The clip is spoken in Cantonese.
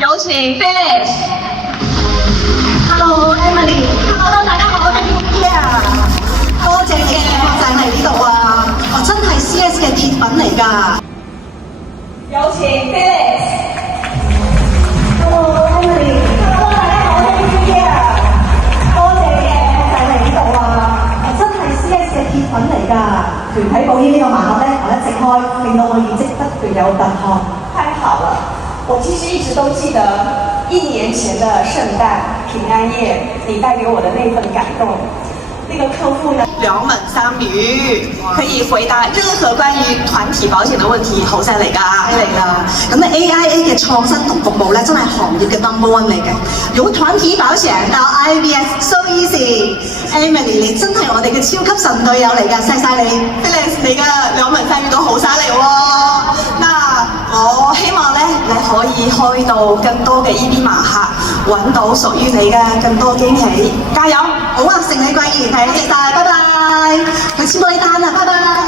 有請 Felix。Hello Emily。Hello 大家好，Happy啊！多謝你過晒嚟呢度啊！我真係 CS 嘅鐵粉嚟㗎。有請 Felix。Hello Emily。Hello 大家好，Happy啊！多謝你過晒嚟呢度啊！我真係 CS 嘅鐵粉嚟㗎。團體保險呢個盲盒咧，我一直開，令到我業績不斷有突破。太好了，我其實一直都記得1年前的聖誕平安夜，你帶給我的那份感動。那個客戶呢，兩文三語可以回答任何關於團體保險嘅問題，好犀利㗎，犀利㗎。咁咧 AIA 嘅創新同服務咧，真係行業嘅 No.1 嚟嘅。由團體保險到 IBS so easy，Emily 你真係我哋嘅超級神隊友嚟㗎，謝晒你 ，Felix 你嘅兩文三語都好犀利喎。我希望咧，你可以開到更多嘅 EB 盲客，揾到屬於你嘅更多驚喜，加油！好啊，承你貴言，多謝晒，拜拜，去簽多啲單啦，拜拜。